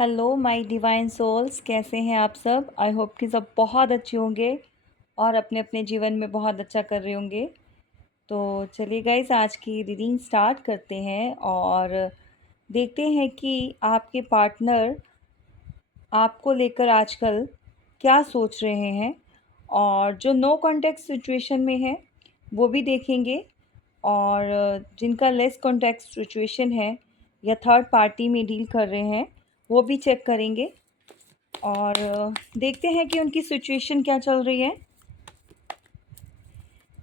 Hello my divine souls, कैसे हैं आप सब। आई होप कि सब बहुत अच्छे होंगे और अपने अपने जीवन में बहुत अच्छा कर रहे होंगे। तो चलिए गाइस, आज की रीडिंग स्टार्ट करते हैं और देखते हैं कि आपके पार्टनर आपको लेकर आजकल क्या सोच रहे हैं। और जो नो कॉन्टेक्ट सिचुएशन में है वो भी देखेंगे, और जिनका लेस कॉन्टेक्ट सिचुएशन है या थर्ड पार्टी में डील कर रहे हैं वो भी चेक करेंगे। और देखते हैं कि उनकी सिचुएशन क्या चल रही है।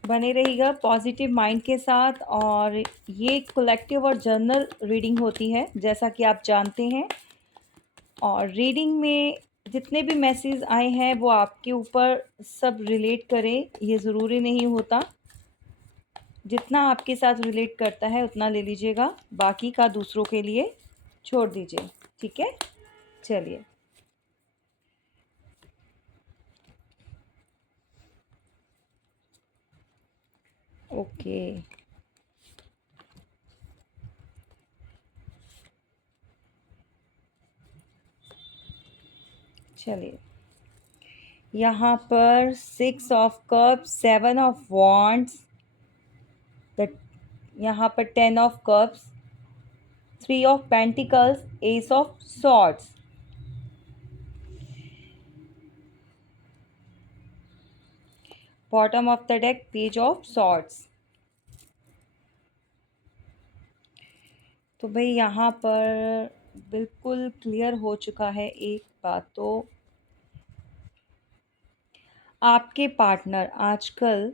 बने रहिएगा पॉजिटिव माइंड के साथ। और ये कलेक्टिव और जर्नल रीडिंग होती है, जैसा कि आप जानते हैं। और रीडिंग में जितने भी मैसेज आए हैं वो आपके ऊपर सब रिलेट करें, ये ज़रूरी नहीं होता। जितना आपके साथ रिलेट करता है उतना ले लीजिएगा, बाकी का दूसरों के लिए छोड़ दीजिए। ठीक है, चलिए। ओके, चलिए। यहाँ पर 6 of cups, 7 of wands, the यहाँ पर 10 of cups, 3 of pentacles, S of swords. Bottom of the deck, page of swords. तो भाई यहाँ पर बिल्कुल क्लियर हो चुका है एक बात। तो आपके पार्टनर आजकल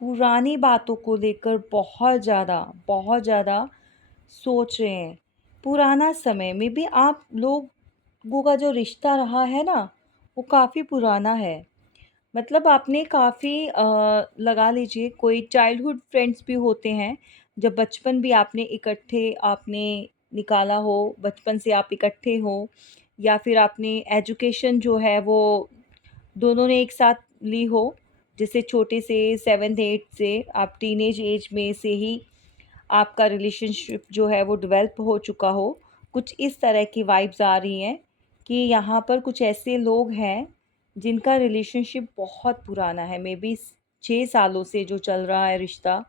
पुरानी बातों को लेकर बहुत ज़्यादा सोच रहे हैं। पुराना समय में भी आप लोगों का जो रिश्ता रहा है ना, वो काफ़ी पुराना है। मतलब आपने काफ़ी लगा लीजिए, कोई चाइल्डहुड फ्रेंड्स भी होते हैं, जब बचपन भी आपने इकट्ठे आपने निकाला हो, बचपन से आप इकट्ठे हो, या फिर आपने एजुकेशन जो है वो दोनों ने एक साथ ली हो। जैसे छोटे से 7th 8th से आप टीनेज एज में से ही आपका रिलेशनशिप जो है वो डेवलप हो चुका हो। कुछ इस तरह की वाइब्स आ रही हैं कि यहाँ पर कुछ ऐसे लोग हैं जिनका रिलेशनशिप बहुत पुराना है। मे बी 6 सालों से जो चल रहा है रिश्ता,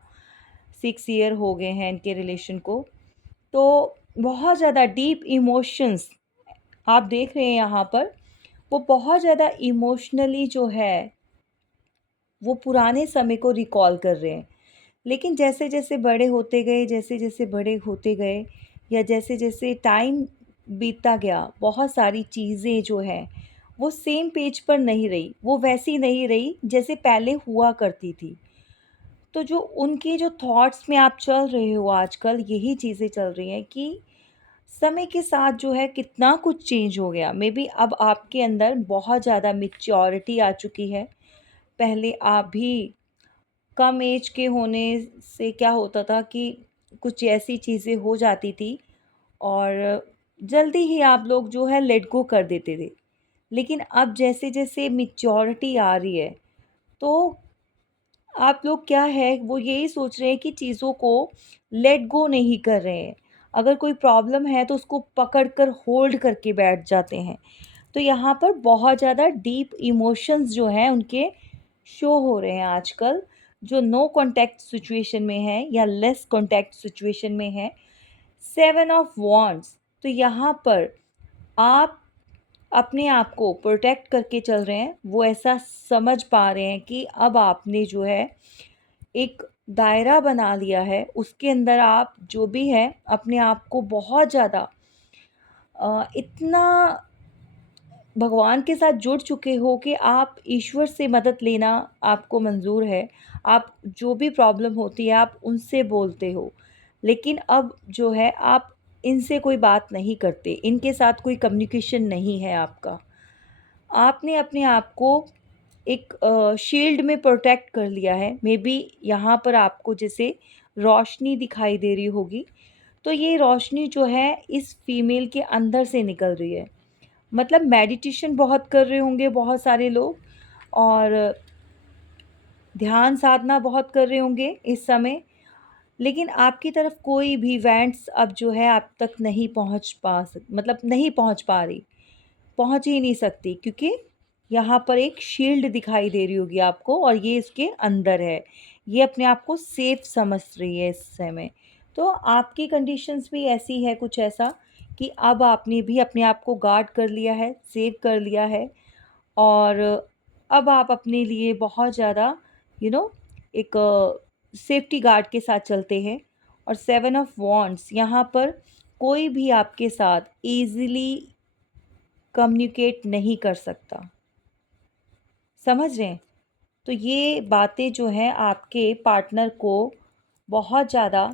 6 ईयर हो गए हैं इनके रिलेशन को। तो बहुत ज़्यादा डीप इमोशंस आप देख रहे हैं यहाँ पर। वो बहुत ज़्यादा इमोशनली जो है वो पुराने समय को रिकॉल कर रहे हैं। लेकिन जैसे जैसे बड़े होते गए, जैसे जैसे बड़े होते गए, या जैसे जैसे टाइम बीतता गया, बहुत सारी चीज़ें जो हैं वो सेम पेज पर नहीं रही, वो वैसी नहीं रही जैसे पहले हुआ करती थी। तो जो उनके जो थॉट्स में आप चल रहे हो आजकल, यही चीज़ें चल रही हैं कि समय के साथ जो है कितना कुछ चेंज हो गया। मे बी अब आपके अंदर बहुत ज़्यादा मैच्योरिटी आ चुकी है। पहले आप भी कम एज के होने से क्या होता था कि कुछ ऐसी चीज़ें हो जाती थी और जल्दी ही आप लोग जो है लेट गो कर देते थे। लेकिन अब जैसे जैसे मैच्योरिटी आ रही है, तो आप लोग क्या है वो यही सोच रहे हैं कि चीज़ों को लेट गो नहीं कर रहे हैं। अगर कोई प्रॉब्लम है तो उसको पकड़ कर होल्ड करके बैठ जाते हैं। तो यहाँ पर बहुत ज़्यादा डीप इमोशंस जो हैं उनके शो हो रहे हैं आजकल, जो नो कॉन्टैक्ट सिचुएशन में है या लेस कॉन्टैक्ट सिचुएशन में है। 7 ऑफ वॉन्ड्स, तो यहाँ पर आप अपने आप को प्रोटेक्ट करके चल रहे हैं। वो ऐसा समझ पा रहे हैं कि अब आपने जो है एक दायरा बना लिया है, उसके अंदर आप जो भी है अपने आप को बहुत ज़्यादा इतना भगवान के साथ जुड़ चुके हो कि आप ईश्वर से मदद लेना आपको मंज़ूर है। आप जो भी प्रॉब्लम होती है आप उनसे बोलते हो। लेकिन अब जो है आप इनसे कोई बात नहीं करते, इनके साथ कोई कम्युनिकेशन नहीं है आपका। आपने अपने आप को एक शील्ड में प्रोटेक्ट कर लिया है। मे बी यहाँ पर आपको जैसे रोशनी दिखाई दे रही होगी, तो ये रोशनी जो है इस फीमेल के अंदर से निकल रही है। मतलब मेडिटेशन बहुत कर रहे होंगे बहुत सारे लोग, और ध्यान साधना बहुत कर रहे होंगे इस समय। लेकिन आपकी तरफ कोई भी वेंट्स अब जो है आप तक नहीं पहुँच पा सक मतलब नहीं पहुँच पा रही, पहुँच ही नहीं सकती, क्योंकि यहाँ पर एक शील्ड दिखाई दे रही होगी आपको और ये इसके अंदर है। ये अपने आप को सेफ समझ रही है इस समय। तो आपकी कंडीशंस भी ऐसी है, कुछ ऐसा कि अब आपने भी अपने आप को गार्ड कर लिया है, सेव कर लिया है, और अब आप अपने लिए बहुत ज़्यादा यू नो एक सेफ्टी गार्ड के साथ चलते हैं। और 7 ऑफ वॉन्ड्स यहाँ पर कोई भी आपके साथ ईज़िली कम्युनिकेट नहीं कर सकता। समझ रहे हैं? तो ये बातें जो हैं आपके पार्टनर को बहुत ज़्यादा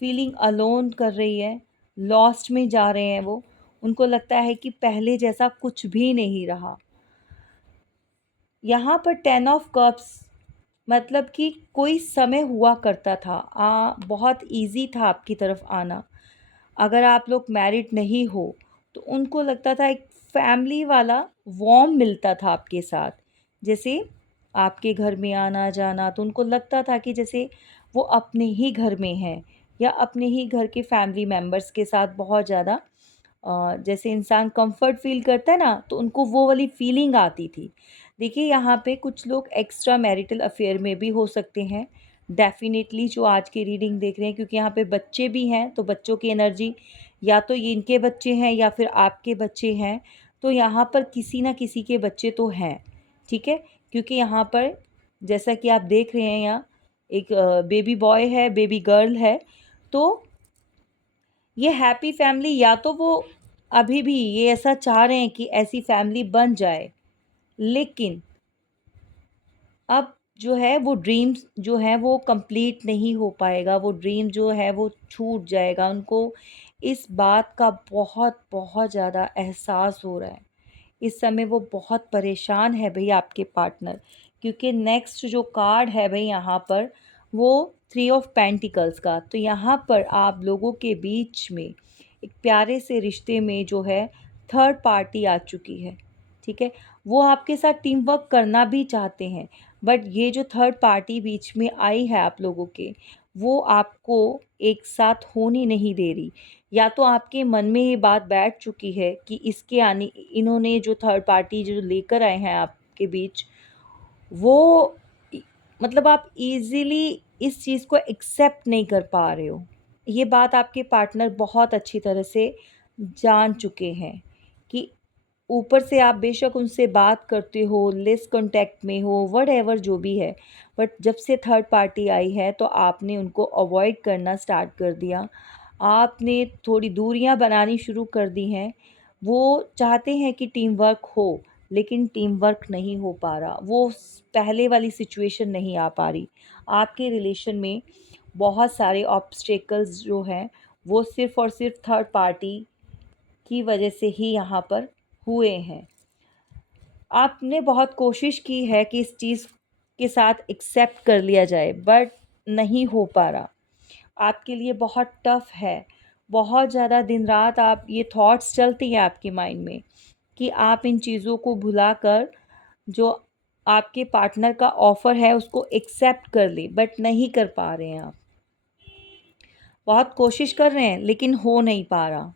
फीलिंग अलोन कर रही है, लॉस्ट में जा रहे हैं वो। उनको लगता है कि पहले जैसा कुछ भी नहीं रहा। यहाँ पर 10 ऑफ कप्स मतलब कि कोई समय हुआ करता था, बहुत ईज़ी था आपकी तरफ आना। अगर आप लोग मैरिड नहीं हो तो उनको लगता था एक फैमिली वाला वार्म मिलता था आपके साथ। जैसे आपके घर में आना जाना तो उनको लगता था कि जैसे वो अपने ही घर में हैं, या अपने ही घर के फैमिली मेम्बर्स के साथ बहुत ज़्यादा जैसे इंसान कंफर्ट फील करता है ना, तो उनको वो वाली फीलिंग आती थी। देखिए यहाँ पे कुछ लोग एक्स्ट्रा मैरिटल अफेयर में भी हो सकते हैं, डेफ़िनेटली, जो आज की रीडिंग देख रहे हैं, क्योंकि यहाँ पे बच्चे भी हैं, तो बच्चों की एनर्जी, या तो ये इनके बच्चे हैं या फिर आपके बच्चे हैं। तो यहाँ पर किसी ना किसी के बच्चे तो हैं, ठीक है? क्योंकि यहाँ पर जैसा कि आप देख रहे हैं यहाँ एक बेबी बॉय है, बेबी गर्ल है। तो ये हैप्पी फैमिली, या तो वो अभी भी ये ऐसा चाह रहे हैं कि ऐसी फैमिली बन जाए, लेकिन अब जो है वो ड्रीम्स जो है वो कंप्लीट नहीं हो पाएगा, वो ड्रीम जो है वो छूट जाएगा। उनको इस बात का बहुत बहुत ज़्यादा एहसास हो रहा है। इस समय वो बहुत परेशान है भई आपके पार्टनर, क्योंकि नेक्स्ट जो कार्ड है भई यहाँ पर वो 3 ऑफ पेंटिकल्स का। तो यहाँ पर आप लोगों के बीच में एक प्यारे से रिश्ते में जो है थर्ड पार्टी आ चुकी है, ठीक है? वो आपके साथ टीम वर्क करना भी चाहते हैं, बट ये जो थर्ड पार्टी बीच में आई है आप लोगों के, वो आपको एक साथ होने नहीं दे रही। या तो आपके मन में ये बात बैठ चुकी है कि इसके आने इन्होंने जो थर्ड पार्टी जो लेकर आए हैं आपके बीच, वो मतलब आप इजीली इस चीज़ को एक्सेप्ट नहीं कर पा रहे हो। ये बात आपके पार्टनर बहुत अच्छी तरह से जान चुके हैं कि ऊपर से आप बेशक उनसे बात करते हो, लेस कांटेक्ट में हो, व्हाटएवर जो भी है, बट जब से थर्ड पार्टी आई है तो आपने उनको अवॉइड करना स्टार्ट कर दिया। आपने थोड़ी दूरियां बनानी शुरू कर दी हैं। वो चाहते हैं कि टीम वर्क हो, लेकिन टीम वर्क नहीं हो पा रहा। वो पहले वाली सिचुएशन नहीं आ पा रही। आपके रिलेशन में बहुत सारे ऑब्स्टेकल्स जो हैं वो सिर्फ़ और सिर्फ़ थर्ड पार्टी की वजह से ही यहाँ पर हुए हैं। आपने बहुत कोशिश की है कि इस चीज़ के साथ एक्सेप्ट कर लिया जाए, बट नहीं हो पा रहा। आपके लिए बहुत टफ़ है। बहुत ज़्यादा दिन-रात आप ये थॉट्स चलती हैं आपके माइंड में कि आप इन चीज़ों को भुलाकर जो आपके पार्टनर का ऑफ़र है उसको एक्सेप्ट कर लें, बट नहीं कर पा रहे हैं आप। बहुत कोशिश कर रहे हैं लेकिन हो नहीं पा रहा।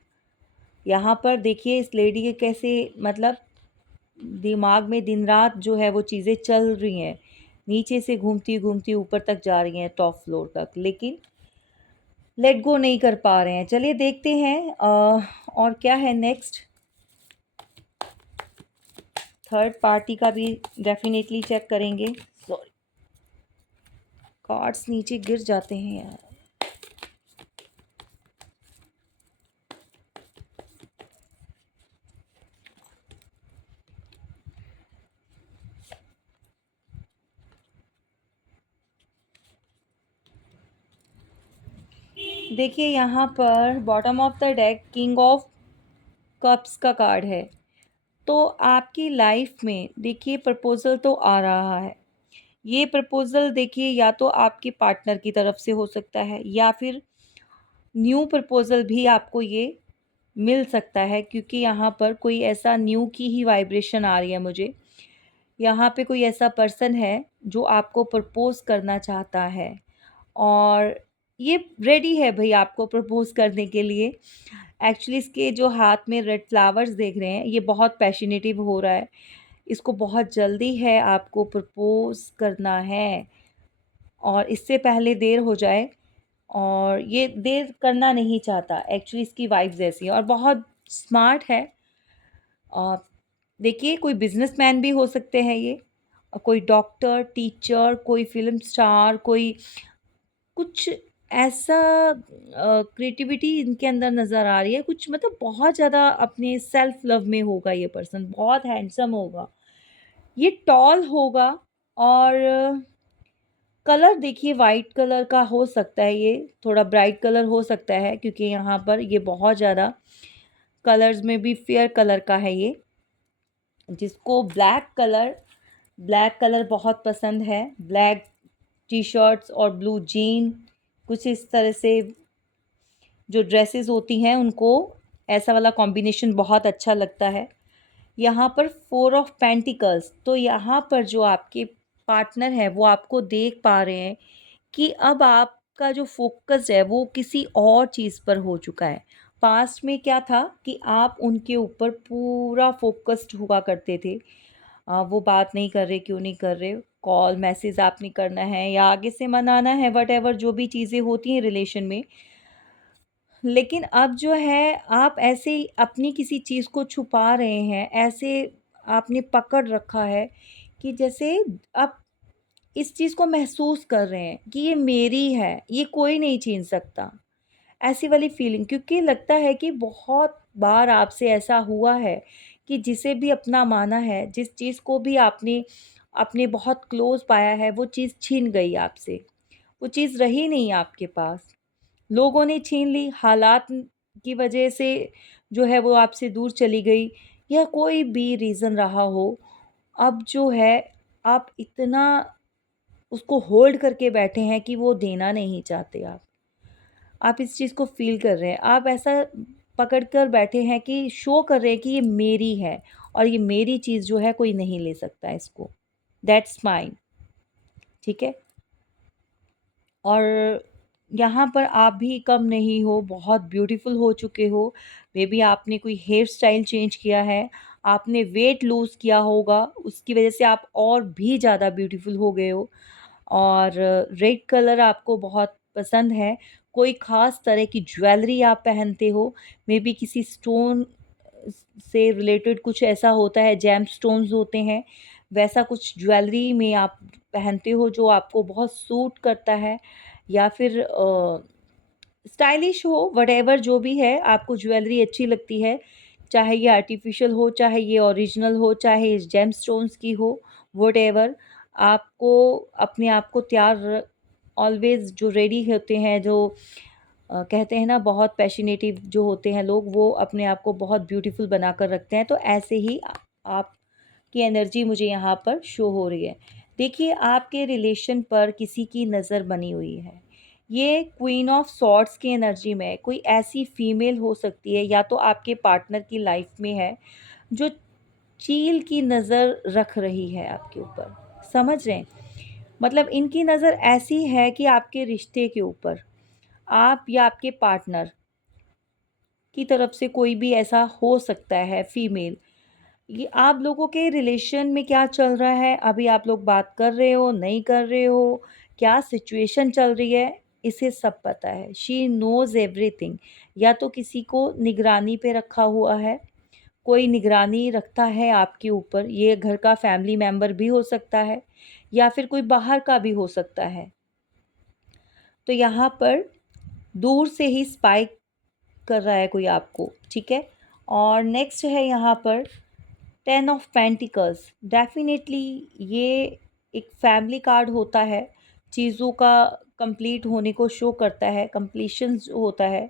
यहाँ पर देखिए इस लेडी के कैसे मतलब दिमाग में दिन-रात जो है वो चीज़ें चल रही हैं। नीचे से घूमती-घूमती ऊपर तक जा रही हैं, टॉप फ्लोर तक, लेकिन लेट गो नहीं कर पा रहे हैं। चलिए देखते हैं और क्या है नेक्स्ट। थर्ड पार्टी का भी डेफ़िनेटली चेक करेंगे। सॉरी, कार्ड्स नीचे गिर जाते हैं यार। देखिए यहाँ पर bottom of the deck king of cups का कार्ड है। तो आपकी लाइफ में देखिए प्रपोज़ल तो आ रहा है। ये प्रपोज़ल देखिए या तो आपके पार्टनर की तरफ से हो सकता है, या फिर न्यू प्रपोज़ल भी आपको ये मिल सकता है, क्योंकि यहाँ पर कोई ऐसा न्यू की ही वाइब्रेशन आ रही है मुझे। यहाँ पे कोई ऐसा पर्सन है जो आपको प्रपोज़ करना चाहता है, और ये रेडी है भई आपको प्रपोज़ करने के लिए। एक्चुअली इसके जो हाथ में रेड फ्लावर्स देख रहे हैं, ये बहुत पैशनेटिव हो रहा है। इसको बहुत जल्दी है आपको प्रपोज़ करना है और इससे पहले देर हो जाए, और ये देर करना नहीं चाहता। एक्चुअली इसकी वाइब्स ऐसी हैं और बहुत स्मार्ट है। अ, देखिए, कोई बिज़नेसमैन भी हो सकते हैं ये, कोई डॉक्टर, टीचर, कोई फ़िल्म स्टार, कोई कुछ ऐसा क्रिएटिविटी इनके अंदर नज़र आ रही है, कुछ मतलब बहुत ज़्यादा अपने सेल्फ लव में होगा ये पर्सन, बहुत हैंडसम होगा। ये टॉल होगा और कलर देखिए वाइट कलर का हो सकता है ये, थोड़ा ब्राइट कलर हो सकता है क्योंकि यहाँ पर ये बहुत ज़्यादा कलर्स में भी फेयर कलर का है ये। जिसको ब्लैक कलर बहुत पसंद है, ब्लैक टी-शर्ट्स और ब्लू जीन, कुछ इस तरह से जो ड्रेसेस होती हैं उनको ऐसा वाला कॉम्बिनेशन बहुत अच्छा लगता है। यहाँ पर 4 ऑफ पेंटिकल्स, तो यहाँ पर जो आपके पार्टनर है वो आपको देख पा रहे हैं कि अब आपका जो फ़ोकस है वो किसी और चीज़ पर हो चुका है। पास्ट में क्या था कि आप उनके ऊपर पूरा फ़ोकस्ड हुआ करते थे। वो बात नहीं कर रहे, क्यों नहीं कर रहे, कॉल, मैसेज आपने करना है या आगे से मनाना है, व्हाटएवर जो भी चीज़ें होती हैं रिलेशन में। लेकिन अब जो है आप ऐसे ही अपनी किसी चीज़ को छुपा रहे हैं, ऐसे आपने पकड़ रखा है कि जैसे आप इस चीज़ को महसूस कर रहे हैं कि ये मेरी है, ये कोई नहीं छीन सकता। ऐसी वाली फीलिंग, क्योंकि लगता है कि बहुत बार आपसे ऐसा हुआ है कि जिसे भी अपना माना है, जिस चीज़ को भी आपने अपने बहुत क्लोज़ पाया है, वो चीज़ छीन गई आपसे। वो चीज़ रही नहीं आपके पास। लोगों ने छीन ली, हालात की वजह से जो है वो आपसे दूर चली गई, या कोई भी रीज़न रहा हो, अब जो है आप इतना उसको होल्ड करके बैठे हैं कि वो देना नहीं चाहते आप। आप इस चीज़ को फ़ील कर रहे हैं। आप ऐसा पकड़ कर बैठे हैं कि शो कर रहे हैं कि ये मेरी है और ये मेरी चीज़ जो है कोई नहीं ले सकता इसको। दैट्स माइन, ठीक है? और यहाँ पर आप भी कम नहीं हो, बहुत ब्यूटीफुल हो चुके हो। मेबी आपने कोई हेयर स्टाइल चेंज किया है, आपने वेट लूज़ किया होगा, उसकी वज़ह से आप और भी ज़्यादा ब्यूटीफुल हो गए हो। और रेड कलर आपको बहुत पसंद है। कोई ख़ास तरह की ज्वेलरी आप पहनते हो, मेबी किसी स्टोन से रिलेटेड कुछ ऐसा होता है, जेम स्टोन्स होते हैं, वैसा कुछ ज्वेलरी में आप पहनते हो जो आपको बहुत सूट करता है, या फिर स्टाइलिश हो, व्हाटएवर जो भी है, आपको ज्वेलरी अच्छी लगती है, चाहे ये आर्टिफ़िशियल हो, चाहे ये ओरिजिनल हो, चाहे जेमस्टोन्स की हो, व्हाटएवर, आपको अपने आप को तैयार ऑलवेज़ जो रेडी होते हैं, जो कहते हैं ना बहुत पैशनेटिव जो होते हैं लोग, वो अपने आप को बहुत ब्यूटीफुल बनाकर रखते हैं, तो ऐसे ही आपकी एनर्जी मुझे यहाँ पर शो हो रही है। देखिए, आपके रिलेशन पर किसी की नज़र बनी हुई है। ये क्वीन ऑफ सॉर्ड्स की एनर्जी में है, कोई ऐसी फीमेल हो सकती है या तो आपके पार्टनर की लाइफ में है, जो चील की नज़र रख रही है आपके ऊपर, समझ रहे हैं? मतलब इनकी नज़र ऐसी है कि आपके रिश्ते के ऊपर, आप या आपके पार्टनर की तरफ से कोई भी ऐसा हो सकता है फीमेल। ये आप लोगों के रिलेशन में क्या चल रहा है, अभी आप लोग बात कर रहे हो, नहीं कर रहे हो, क्या सिचुएशन चल रही है, इसे सब पता है। She knows everything. या तो किसी को निगरानी पे रखा हुआ है, कोई निगरानी रखता है आपके ऊपर, ये घर का फैमिली मेंबर भी हो सकता है या फिर कोई बाहर का भी हो सकता है। तो यहाँ पर दूर से ही स्पाई कर रहा है कोई आपको, ठीक है? और नेक्स्ट है यहाँ पर 10 ऑफ पेंटिकल्स। डेफ़िनेटली ये एक फैमिली कार्ड होता है, चीज़ों का कंप्लीट होने को शो करता है, कंप्लीशंस होता है।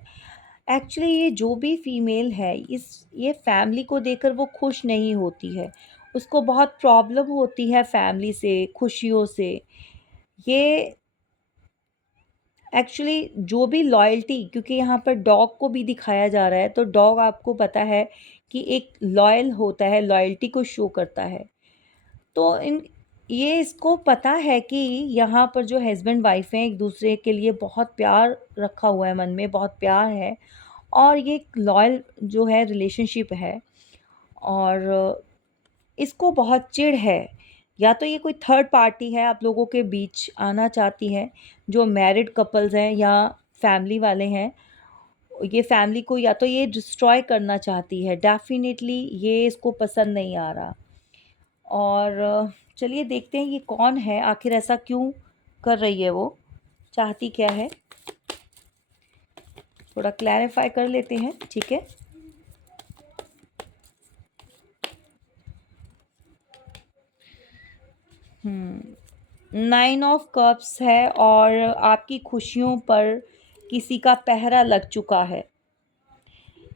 एक्चुअली ये जो भी फीमेल है, इस ये फैमिली को देखकर वो खुश नहीं होती है। उसको बहुत प्रॉब्लम होती है फैमिली से, खुशियों से। ये एक्चुअली जो भी लॉयल्टी, क्योंकि यहाँ पर डॉग को भी दिखाया जा रहा है, तो डॉग आपको पता है कि एक लॉयल होता है, लॉयल्टी को शो करता है। तो इन ये इसको पता है कि यहाँ पर जो हस्बैंड वाइफ हैं एक दूसरे के लिए बहुत प्यार रखा हुआ है, मन में बहुत प्यार है, और ये एक लॉयल जो है रिलेशनशिप है। और इसको बहुत चिढ़ है, या तो ये कोई थर्ड पार्टी है आप लोगों के बीच आना चाहती है, जो मैरिड कपल्स हैं या फैमिली वाले हैं, ये फैमिली को या तो ये डिस्ट्रॉय करना चाहती है। डेफिनेटली ये इसको पसंद नहीं आ रहा। और चलिए देखते हैं ये कौन है, आखिर ऐसा क्यों कर रही है, वो चाहती क्या है, थोड़ा क्लैरिफाई कर लेते हैं, ठीक है। नाइन ऑफ कप्स है, और आपकी खुशियों पर किसी का पहरा लग चुका है।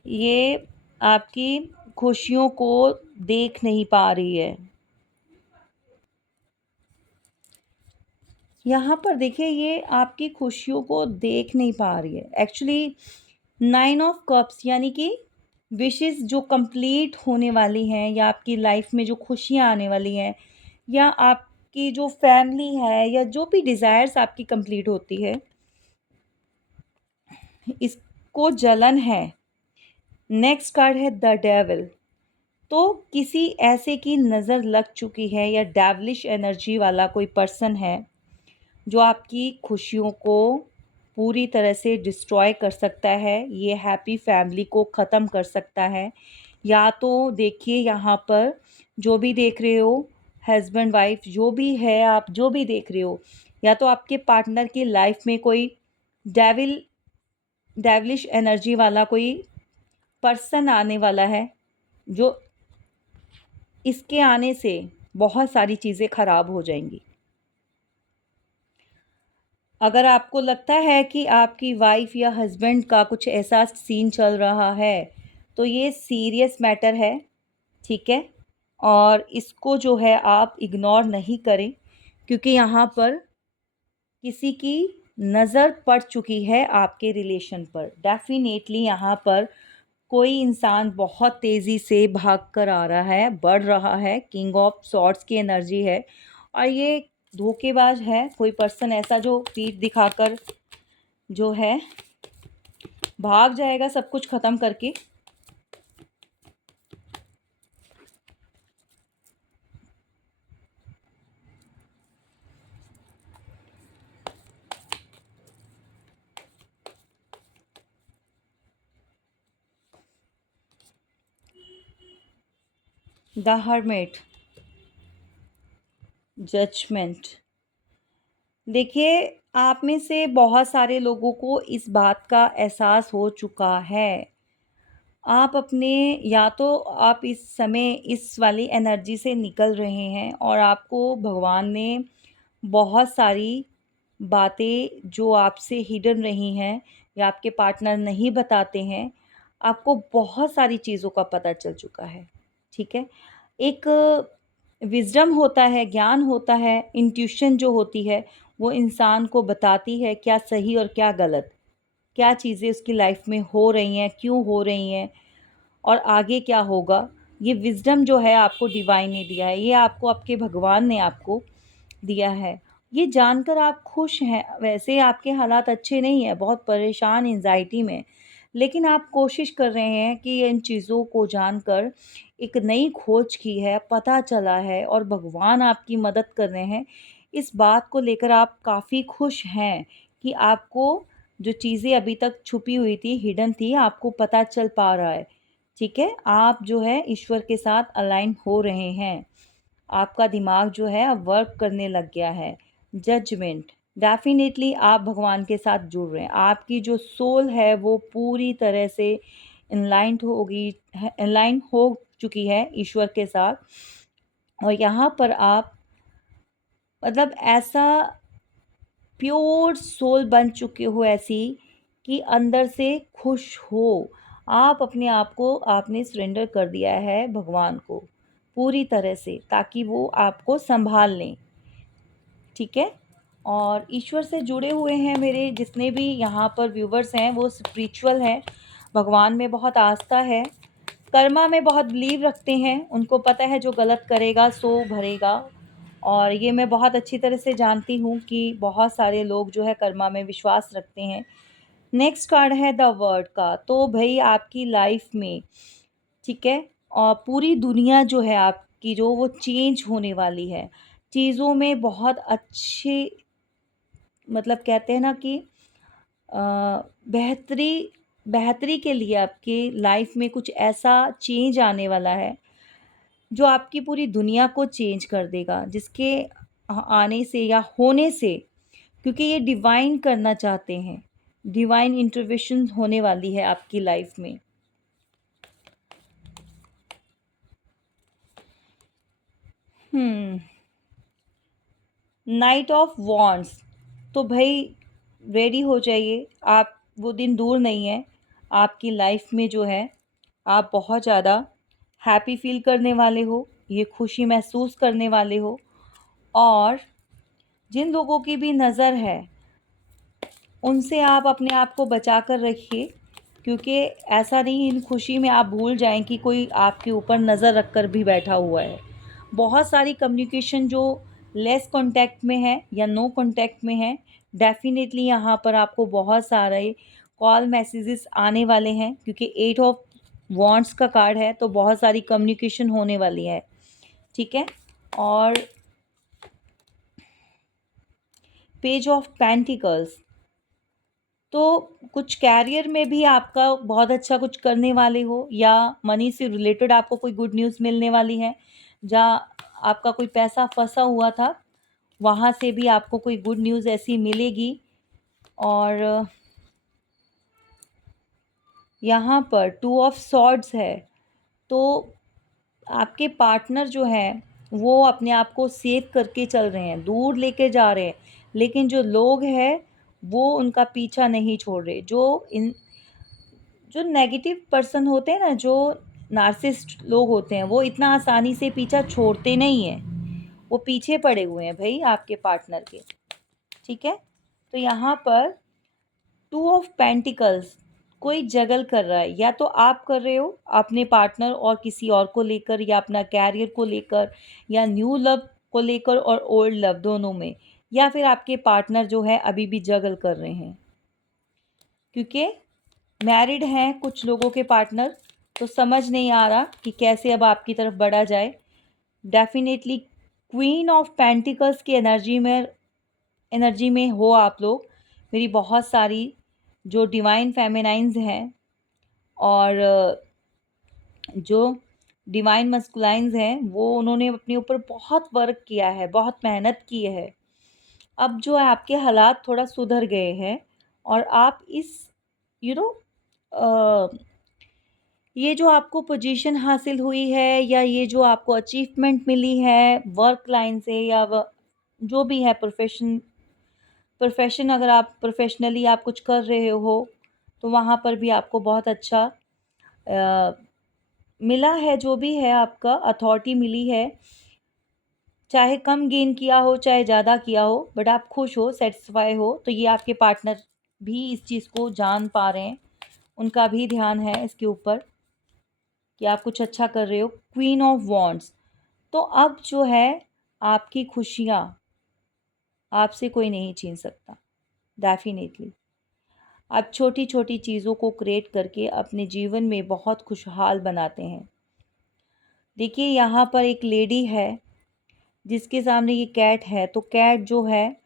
ये आपकी खुशियों को देख नहीं पा रही है। यहाँ पर देखिए ये आपकी खुशियों को देख नहीं पा रही है एक्चुअली। नाइन ऑफ कप्स यानी कि विशेस जो कंप्लीट होने वाली हैं, या आपकी लाइफ में जो खुशियाँ आने वाली हैं, या आपकी जो फैमिली है, या जो भी डिज़ायर्स आपकी कंप्लीट होती है, इसको जलन है। नेक्स्ट कार्ड है द डेविल। तो किसी ऐसे की नज़र लग चुकी है, या डेविलिश एनर्जी वाला कोई पर्सन है जो आपकी खुशियों को पूरी तरह से डिस्ट्रॉय कर सकता है, ये हैप्पी फैमिली को ख़त्म कर सकता है। या तो देखिए यहाँ पर जो भी देख रहे हो, हस्बैंड वाइफ जो भी है, आप जो भी देख रहे हो, या तो आपके पार्टनर की लाइफ में कोई डेविलिश एनर्जी वाला कोई पर्सन आने वाला है, जो इसके आने से बहुत सारी चीज़ें ख़राब हो जाएंगी। अगर आपको लगता है कि आपकी वाइफ या हस्बैंड का कुछ ऐसा सीन चल रहा है, तो ये सीरियस मैटर है, ठीक है। और इसको जो है आप इग्नोर नहीं करें, क्योंकि यहाँ पर किसी की नज़र पड़ चुकी है आपके रिलेशन पर। डेफिनेटली यहाँ पर कोई इंसान बहुत तेज़ी से भाग कर आ रहा है, बढ़ रहा है, किंग ऑफ सॉर्ड्स की एनर्जी है, और ये धोखेबाज है, कोई पर्सन ऐसा जो पीठ दिखाकर जो है भाग जाएगा सब कुछ ख़त्म करके। The hermit, judgement. देखिए आप में से बहुत सारे लोगों को इस बात का एहसास हो चुका है। आप अपने, या तो आप इस समय इस वाली एनर्जी से निकल रहे हैं, और आपको भगवान ने बहुत सारी बातें जो आपसे हिडन रही हैं, या आपके पार्टनर नहीं बताते हैं, आपको बहुत सारी चीज़ों का पता चल चुका है, ठीक है। एक विज़डम होता है, ज्ञान होता है, इंट्यूशन जो होती है, वो इंसान को बताती है क्या सही और क्या गलत, क्या चीज़ें उसकी लाइफ में हो रही हैं, क्यों हो रही हैं, और आगे क्या होगा। ये विज़डम जो है आपको डिवाइन ने दिया है, ये आपको आपके भगवान ने आपको दिया है। ये जानकर आप खुश हैं, वैसे आपके हालात अच्छे नहीं हैं, बहुत परेशान, एंग्ज़ायटी में, लेकिन आप कोशिश कर रहे हैं कि इन चीज़ों को जानकर एक नई खोज की है, पता चला है, और भगवान आपकी मदद कर रहे हैं। इस बात को लेकर आप काफ़ी खुश हैं कि आपको जो चीज़ें अभी तक छुपी हुई थी, हिडन थी, आपको पता चल पा रहा है, ठीक है। आप जो है ईश्वर के साथ अलाइन हो रहे हैं, आपका दिमाग जो है अब वर्क करने लग गया है। जजमेंट, डेफिनेटली आप भगवान के साथ जुड़ रहे हैं, आपकी जो सोल है वो पूरी तरह से इनलाइंड होगी, इनलाइन हो चुकी है ईश्वर के साथ। और यहाँ पर आप मतलब ऐसा प्योर सोल बन चुके हो, ऐसी कि अंदर से खुश हो। आप अपने आप को आपने सरेंडर कर दिया है भगवान को पूरी तरह से, ताकि वो आपको संभाल लें, ठीक है। और ईश्वर से जुड़े हुए हैं मेरे जितने भी यहाँ पर व्यूवर्स हैं, वो स्पिरिचुअल हैं, भगवान में बहुत आस्था है, कर्मा में बहुत बिलीव रखते हैं, उनको पता है जो गलत करेगा सो भरेगा। और ये मैं बहुत अच्छी तरह से जानती हूँ कि बहुत सारे लोग जो है कर्मा में विश्वास रखते हैं। नेक्स्ट कार्ड है द वर्ल्ड का। तो भई आपकी लाइफ में, ठीक है? और पूरी दुनिया जो है आपकी, जो वो चेंज होने वाली है। चीज़ों में बहुत अच्छी, मतलब कहते हैं ना कि अ, बेहतरी बेहतरी के लिए आपकी लाइफ में कुछ ऐसा चेंज आने वाला है जो आपकी पूरी दुनिया को चेंज कर देगा, जिसके आने से या होने से, क्योंकि ये डिवाइन करना चाहते हैं, डिवाइन इंटरवेंशन होने वाली है आपकी लाइफ में। हम्म नाइट ऑफ वॉन्ड्स। तो भाई रेडी हो जाइए आप, वो दिन दूर नहीं है। आपकी लाइफ में जो है, आप बहुत ज़्यादा हैप्पी फील करने वाले हो, ये खुशी महसूस करने वाले हो। और जिन लोगों की भी नज़र है, उनसे आप अपने आप को बचा कर रखिए, क्योंकि ऐसा नहीं इन खुशी में आप भूल जाएं कि कोई आपके ऊपर नज़र रख कर भी बैठा हुआ है। बहुत सारी कम्युनिकेशन जो लेस कांटेक्ट में है या नो कांटेक्ट में है, डेफिनेटली यहाँ पर आपको बहुत सारे कॉल मैसेजेस आने वाले हैं, क्योंकि 8 ऑफ वॉन्ड्स का कार्ड है, तो बहुत सारी कम्युनिकेशन होने वाली है। ठीक है। और पेज ऑफ पेंटिकल्स। तो कुछ कैरियर में भी आपका बहुत अच्छा कुछ करने वाले हो, या मनी से रिलेटेड आपको कोई गुड न्यूज़ मिलने वाली है। जहाँ आपका कोई पैसा फंसा हुआ था, वहाँ से भी आपको कोई गुड न्यूज़ ऐसी मिलेगी। और यहाँ पर 2 ऑफ सॉर्ड्स है। तो आपके पार्टनर जो हैं, वो अपने आप को सेव करके चल रहे हैं, दूर लेके जा रहे हैं, लेकिन जो लोग हैं वो उनका पीछा नहीं छोड़ रहे। जो नेगेटिव पर्सन होते हैं ना, जो नार्सिसिस्ट लोग होते हैं, वो इतना आसानी से पीछा छोड़ते नहीं हैं। वो पीछे पड़े हुए हैं भाई आपके पार्टनर के। ठीक है। तो यहाँ पर 2 ऑफ पेंटिकल्स, कोई जगल कर रहा है, या तो आप कर रहे हो अपने पार्टनर और किसी और को लेकर, या अपना कैरियर को लेकर, या न्यू लव को लेकर और ओल्ड लव दोनों में, या फिर आपके पार्टनर जो है अभी भी जगल कर रहे हैं, क्योंकि मैरिड हैं कुछ लोगों के पार्टनर। तो समझ नहीं आ रहा कि कैसे अब आपकी तरफ बढ़ा जाए। डेफिनेटली क्वीन ऑफ पेंटिकल्स की एनर्जी में हो आप लोग। मेरी बहुत सारी जो डिवाइन फेमिनाइंस हैं, और जो डिवाइन मस्कुलाइंस हैं, वो उन्होंने अपने ऊपर बहुत वर्क किया है, बहुत मेहनत की है। अब जो है आपके हालात थोड़ा सुधर गए हैं, और आप इस यू नो ये जो आपको पोजीशन हासिल हुई है, या ये जो आपको अचीवमेंट मिली है वर्क लाइन से, या जो भी है प्रोफेशन अगर आप प्रोफेशनली आप कुछ कर रहे हो, तो वहाँ पर भी आपको बहुत अच्छा अ, मिला है। जो भी है आपका अथॉरिटी मिली है, चाहे कम गेन किया हो चाहे ज़्यादा किया हो, बट आप खुश हो, सेटिस्फाई हो। तो ये आपके पार्टनर भी इस चीज़ को जान पा रहे हैं, उनका भी ध्यान है इसके ऊपर कि आप कुछ अच्छा कर रहे हो। Queen of wands. तो अब जो है आपकी खुशियाँ आपसे कोई नहीं छीन सकता। डेफिनेटली आप छोटी छोटी चीज़ों को क्रिएट करके अपने जीवन में बहुत खुशहाल बनाते हैं। देखिए यहाँ पर एक लेडी है जिसके सामने ये कैट है, तो कैट जो है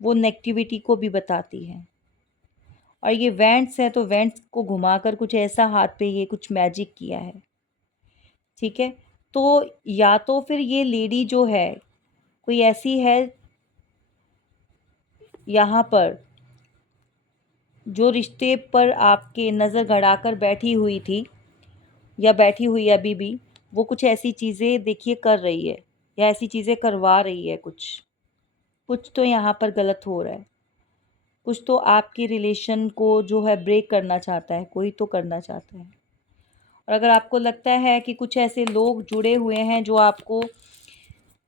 वो नेगेटिविटी को भी बताती है। और ये वेंट्स है, तो वेंट्स को घुमाकर कुछ ऐसा हाथ पे ये कुछ मैजिक किया है। ठीक है। तो या तो फिर ये लेडी जो है कोई ऐसी है यहाँ पर, जो रिश्ते पर आपके नज़र गड़ाकर बैठी हुई थी, या बैठी हुई है अभी भी। वो कुछ ऐसी चीज़ें देखिए कर रही है, या ऐसी चीज़ें करवा रही है। कुछ कुछ तो यहाँ पर गलत हो रहा है। कुछ तो आपके रिलेशन को जो है ब्रेक करना चाहता है, कोई तो करना चाहता है। और अगर आपको लगता है कि कुछ ऐसे लोग जुड़े हुए हैं जो आपको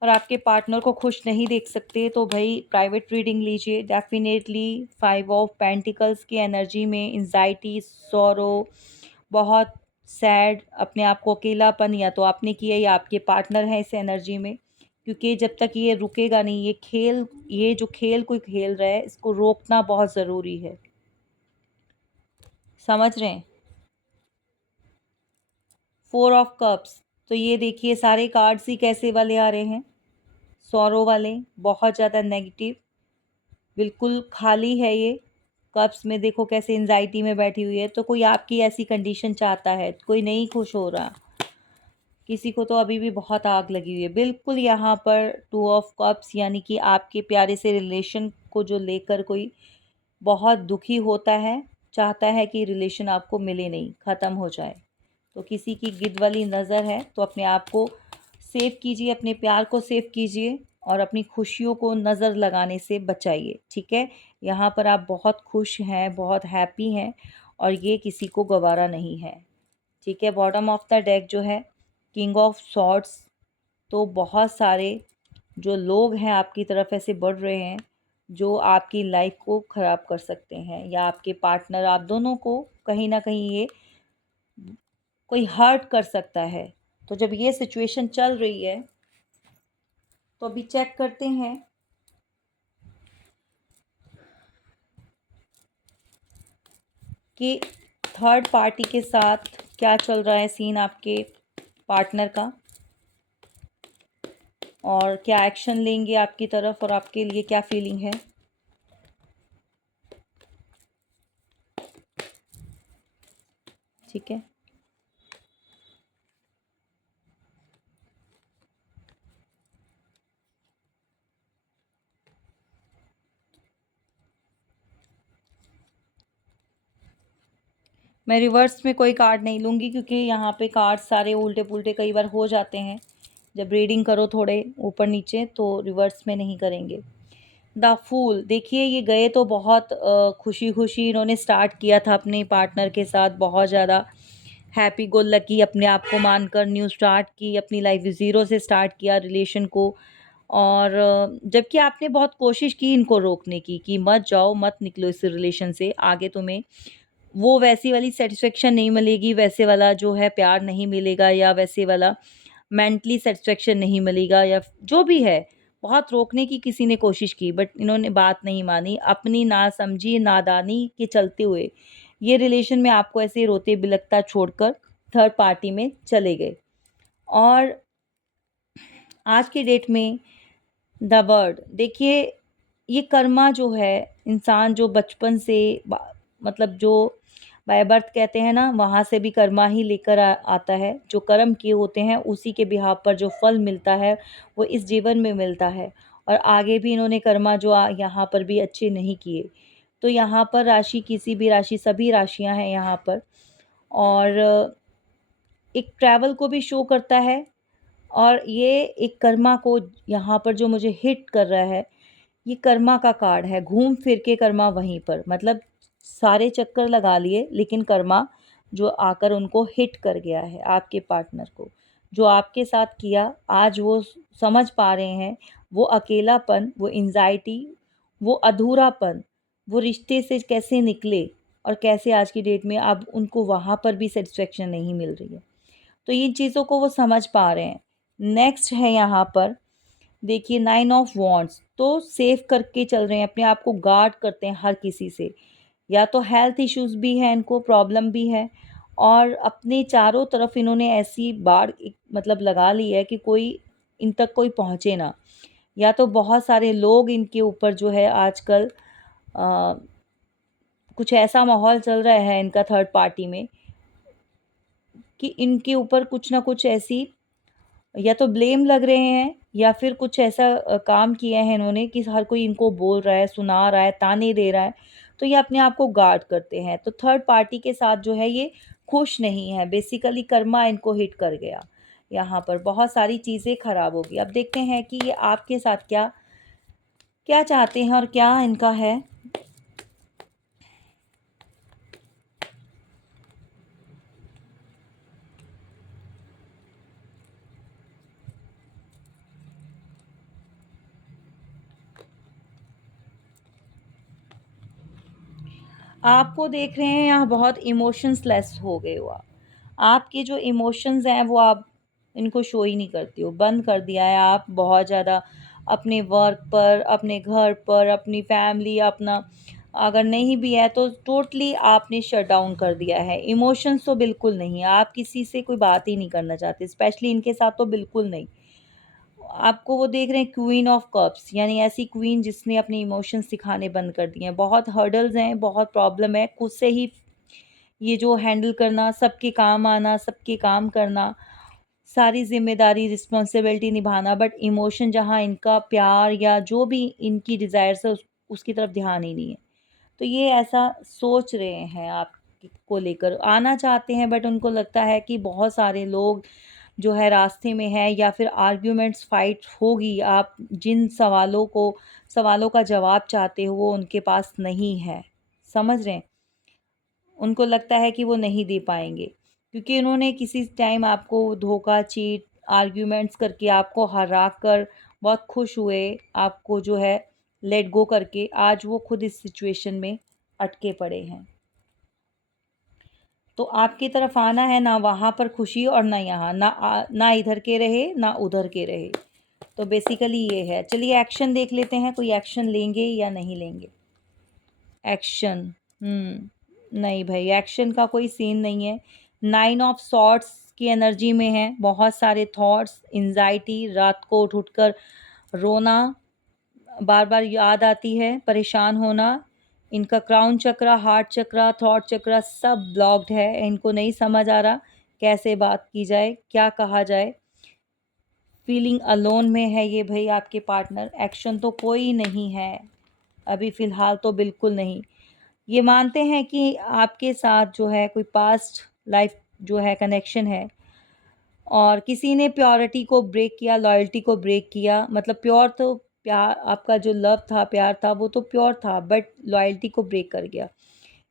और आपके पार्टनर को खुश नहीं देख सकते, तो भाई प्राइवेट रीडिंग लीजिए। डेफिनेटली 5 ऑफ पेंटिकल्स की एनर्जी में एंजाइटी, सॉरो, बहुत सैड, अपने आप को अकेलापन, या तो आपने किया या आपके पार्टनर हैं इस एनर्जी में। क्योंकि जब तक ये रुकेगा नहीं, ये जो खेल कोई खेल रहा है, इसको रोकना बहुत ज़रूरी है। समझ रहे हैं? 4 ऑफ कप्स, तो ये देखिए सारे कार्ड्स ही कैसे वाले आ रहे हैं, सौरों वाले, बहुत ज़्यादा नेगेटिव, बिल्कुल खाली है ये। कप्स में देखो कैसे एंजाइटी में बैठी हुई है, तो कोई आपकी ऐसी कंडीशन चाहता है, कोई नहीं खुश हो रहा, किसी को तो अभी भी बहुत आग लगी हुई है। बिल्कुल यहाँ पर 2 ऑफ कप्स, यानी कि आपके प्यारे से रिलेशन को जो लेकर कोई बहुत दुखी होता है, चाहता है कि रिलेशन आपको मिले नहीं, ख़त्म हो जाए। तो किसी की गिद्ध वाली नज़र है, तो अपने आप को सेव कीजिए, अपने प्यार को सेव कीजिए और अपनी खुशियों को नज़र लगाने से बचाइए, ठीक है? यहाँ पर आप बहुत खुश हैं, बहुत हैप्पी हैं और ये किसी को गवारा नहीं है, ठीक है? बॉटम ऑफ द डेक जो है किंग ऑफ सॉर्ड्स, तो बहुत सारे जो लोग हैं आपकी तरफ ऐसे बढ़ रहे हैं जो आपकी लाइफ को ख़राब कर सकते हैं, या आपके पार्टनर, आप दोनों को कहीं ना कहीं ये कोई हर्ट कर सकता है। तो जब ये सिचुएशन चल रही है, तो अभी चेक करते हैं कि थर्ड पार्टी के साथ क्या चल रहा है सीन आपके पार्टनर का, और क्या एक्शन लेंगे आपकी तरफ, और आपके लिए क्या फीलिंग है। ठीक है, मैं रिवर्स में कोई कार्ड नहीं लूँगी, क्योंकि यहाँ पे कार्ड सारे उल्टे पुल्टे कई बार हो जाते हैं। जब रीडिंग करो थोड़े ऊपर नीचे, तो रिवर्स में नहीं करेंगे। द फूल, देखिए ये गए तो बहुत खुशी खुशी इन्होंने स्टार्ट किया था अपने पार्टनर के साथ, बहुत ज़्यादा हैप्पी गो लकी अपने आप को मानकर न्यू स्टार्ट की, अपनी लाइफ ज़ीरो से स्टार्ट किया रिलेशन को। और जबकि आपने बहुत कोशिश की इनको रोकने की, कि मत जाओ, मत निकलो इस रिलेशन से, आगे तुम्हें वो वैसी वाली सेटिस्फेक्शन नहीं मिलेगी, वैसे वाला जो है प्यार नहीं मिलेगा, या वैसे वाला मेंटली सेटिस्फेक्शन नहीं मिलेगा, या जो भी है। बहुत रोकने की किसी ने कोशिश की, बट इन्होंने बात नहीं मानी, अपनी नासमझी नादानी के चलते हुए ये रिलेशन में आपको ऐसे रोते बिलखता छोड़कर थर्ड पार्टी में चले गए। और आज की डेट में द वर्ड, देखिए ये कर्मा जो है, इंसान जो बचपन से मतलब जो बाय बर्थ कहते हैं ना, वहाँ से भी कर्मा ही लेकर आता है। जो कर्म किए होते हैं उसी के बिहाव पर जो फल मिलता है वो इस जीवन में मिलता है। और आगे भी इन्होंने कर्मा जो यहाँ पर भी अच्छे नहीं किए, तो यहाँ पर राशि, किसी भी राशि, सभी राशियाँ हैं यहाँ पर। और एक ट्रैवल को भी शो करता है, और ये एक कर्मा को यहाँ पर जो मुझे हिट कर रहा है, ये कर्मा का कार्ड है। घूम फिर के कर्मा वहीं पर, मतलब सारे चक्कर लगा लिए, लेकिन कर्मा जो आकर उनको हिट कर गया है आपके पार्टनर को। जो आपके साथ किया, आज वो समझ पा रहे हैं, वो अकेलापन, वो एंजाइटी, वो अधूरापन, वो रिश्ते से कैसे निकले, और कैसे आज की डेट में अब उनको वहाँ पर भी सेटिस्फेक्शन नहीं मिल रही है। तो इन चीज़ों को वो समझ पा रहे हैं। नेक्स्ट है यहाँ पर, देखिए 9 ऑफ वॉन्ड्स, तो सेव करके चल रहे हैं, अपने आप को गार्ड करते हैं हर किसी से। या तो हेल्थ इश्यूज़ भी हैं इनको, प्रॉब्लम भी है, और अपने चारों तरफ इन्होंने ऐसी बाड़ मतलब लगा ली है कि कोई इन तक कोई पहुँचे ना। या तो बहुत सारे लोग इनके ऊपर जो है आजकल अ, कुछ ऐसा माहौल चल रहा है इनका थर्ड पार्टी में, कि इनके ऊपर कुछ ना कुछ ऐसी, या तो ब्लेम लग रहे हैं, या फिर कुछ ऐसा काम किया है इन्होंने कि हर कोई इनको बोल रहा है, सुना रहा है, ताने दे रहा है, तो ये अपने आप को गार्ड करते हैं। तो थर्ड पार्टी के साथ जो है ये खुश नहीं है, बेसिकली कर्मा इनको हिट कर गया, यहाँ पर बहुत सारी चीज़ें खराब होगी। अब देखते हैं कि ये आपके साथ क्या क्या चाहते हैं और क्या इनका है। आपको देख रहे हैं यहाँ बहुत इमोशंस लेस हो गए हो आप। आपके जो इमोशंस हैं वो आप इनको शो ही नहीं करती हो, बंद कर दिया है आप बहुत ज़्यादा अपने वर्क पर, अपने घर पर, अपनी फैमिली, अपना अगर नहीं भी है तो टोटली आपने शट डाउन कर दिया है। इमोशंस तो बिल्कुल नहीं, आप किसी से कोई बात ही नहीं करना चाहते, स्पेशली इनके साथ तो बिल्कुल नहीं। आपको वो देख रहे हैं क्वीन ऑफ कप्स, यानी ऐसी क्वीन जिसने अपने इमोशंस दिखाने बंद कर दिए हैं। बहुत हर्डल्स हैं, बहुत प्रॉब्लम है, खुद से ही ये जो हैंडल करना, सबके काम आना, सबके काम करना, सारी ज़िम्मेदारी, रिस्पॉन्सिबिलिटी निभाना, बट इमोशन जहाँ इनका प्यार या जो भी इनकी डिज़ायर्स है उसकी तरफ ध्यान ही नहीं है। तो ये ऐसा सोच रहे हैं आप को लेकर, आना चाहते हैं बट उनको लगता है कि बहुत सारे लोग जो है रास्ते में है, या फिर आर्ग्यूमेंट्स फाइट होगी, आप जिन सवालों का जवाब चाहते हो वो उनके पास नहीं है। समझ रहे हैं? उनको लगता है कि वो नहीं दे पाएँगे, क्योंकि उन्होंने किसी टाइम आपको धोखा, चीट, आर्ग्यूमेंट्स करके आपको हरा कर बहुत खुश हुए, आपको जो है लेट गो करके, आज वो खुद इस सिचुएशन में अटके पड़े हैं। तो आपकी तरफ आना है, ना वहाँ पर खुशी और ना यहाँ, ना इधर के रहे, ना उधर के रहे। तो बेसिकली ये है। चलिए एक्शन देख लेते हैं, कोई एक्शन लेंगे या नहीं लेंगे? एक्शन, नहीं भाई, एक्शन का कोई सीन नहीं है। 9 ऑफ सॉर्ड्स की एनर्जी में है, बहुत सारे थॉट्स, एंग्ज़ायटी, रात को उठ कर रोना, बार-बार याद आती है, परेशान होना। इनका क्राउन चक्रा, हार्ट चक्रा, थॉट चक्रा सब ब्लॉक्ड है। इनको नहीं समझ आ रहा कैसे बात की जाए, क्या कहा जाए। फीलिंग अलोन में है ये भई आपके पार्टनर। एक्शन तो कोई नहीं है, अभी फ़िलहाल तो बिल्कुल नहीं। ये मानते हैं कि आपके साथ जो है कोई पास्ट लाइफ जो है कनेक्शन है, और किसी ने प्योरिटी को ब्रेक किया, लॉयल्टी को ब्रेक किया। मतलब प्योर तो प्यार, आपका जो लव था, प्यार था, वो तो प्योर था, बट लॉयल्टी को ब्रेक कर गया।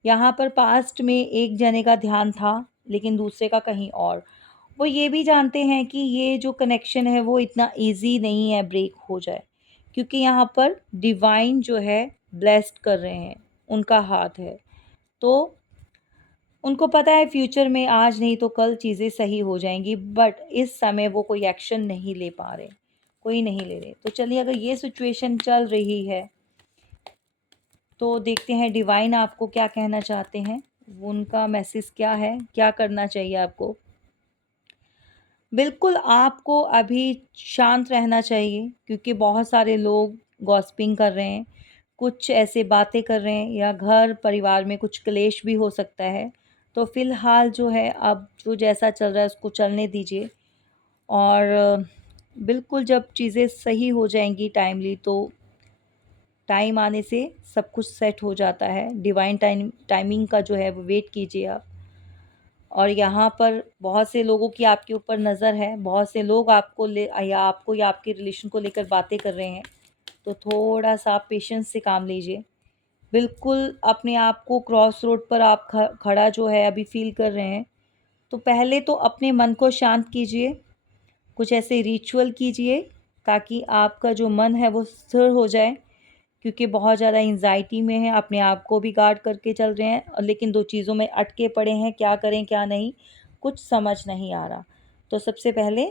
यहाँ पर पास्ट में एक जने का ध्यान था, लेकिन दूसरे का कहीं और। वो ये भी जानते हैं कि ये जो कनेक्शन है वो इतना ईज़ी नहीं है ब्रेक हो जाए, क्योंकि यहाँ पर डिवाइन जो है ब्लेस्ड कर रहे हैं, उनका हाथ है। तो उनको पता है फ्यूचर में आज नहीं तो कल चीज़ें सही हो जाएँगी, बट इस समय वो कोई एक्शन नहीं ले पा रहे, कोई नहीं ले रहे। तो चलिए, अगर ये सिचुएशन चल रही है, तो देखते हैं डिवाइन आपको क्या कहना चाहते हैं, उनका मैसेज क्या है, क्या करना चाहिए आपको? बिल्कुल, आपको अभी शांत रहना चाहिए, क्योंकि बहुत सारे लोग गॉसिपिंग कर रहे हैं, कुछ ऐसे बातें कर रहे हैं, या घर परिवार में कुछ क्लेश भी हो सकता है। तो फ़िलहाल जो है, अब जो जैसा चल रहा है उसको चलने दीजिए, और बिल्कुल जब चीज़ें सही हो जाएँगी टाइमली, तो टाइम आने से सब कुछ सेट हो जाता है। डिवाइन टाइमिंग का जो है वो वेट कीजिए आप। और यहाँ पर बहुत से लोगों की आपके ऊपर नज़र है, बहुत से लोग आपको या आपके रिलेशन को लेकर बातें कर रहे हैं, तो थोड़ा-सा आप पेशेंस से काम लीजिए। बिल्कुल अपने आप को क्रॉस रोड पर आप खड़ा जो है अभी फ़ील कर रहे हैं, तो पहले तो अपने मन को शांत कीजिए, कुछ ऐसे रिचुअल कीजिए ताकि आपका जो मन है वो स्थिर हो जाए, क्योंकि बहुत ज़्यादा एंग्ज़ायटी में हैं, अपने आप को भी गार्ड करके चल रहे हैं, और लेकिन 2 चीज़ों में अटके पड़े हैं, क्या करें क्या नहीं, कुछ समझ नहीं आ रहा। तो सबसे पहले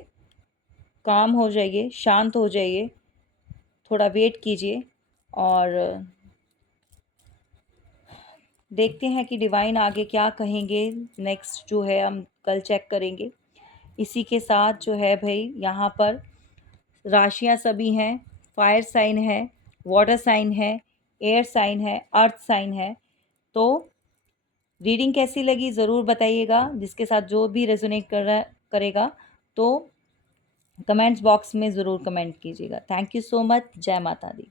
काम हो जाइए, शांत हो जाइए, थोड़ा वेट कीजिए, और देखते हैं कि डिवाइन आगे क्या कहेंगे। नेक्स्ट जो है हम कल चेक करेंगे। इसी के साथ जो है भई यहाँ पर राशियाँ सभी हैं, फायर साइन है, वाटर साइन है, एयर साइन है, अर्थ साइन है। तो रीडिंग कैसी लगी ज़रूर बताइएगा, जिसके साथ जो भी रेजोनेट करेगा, तो कमेंट्स बॉक्स में ज़रूर कमेंट कीजिएगा। Thank you so much. जय माता दी।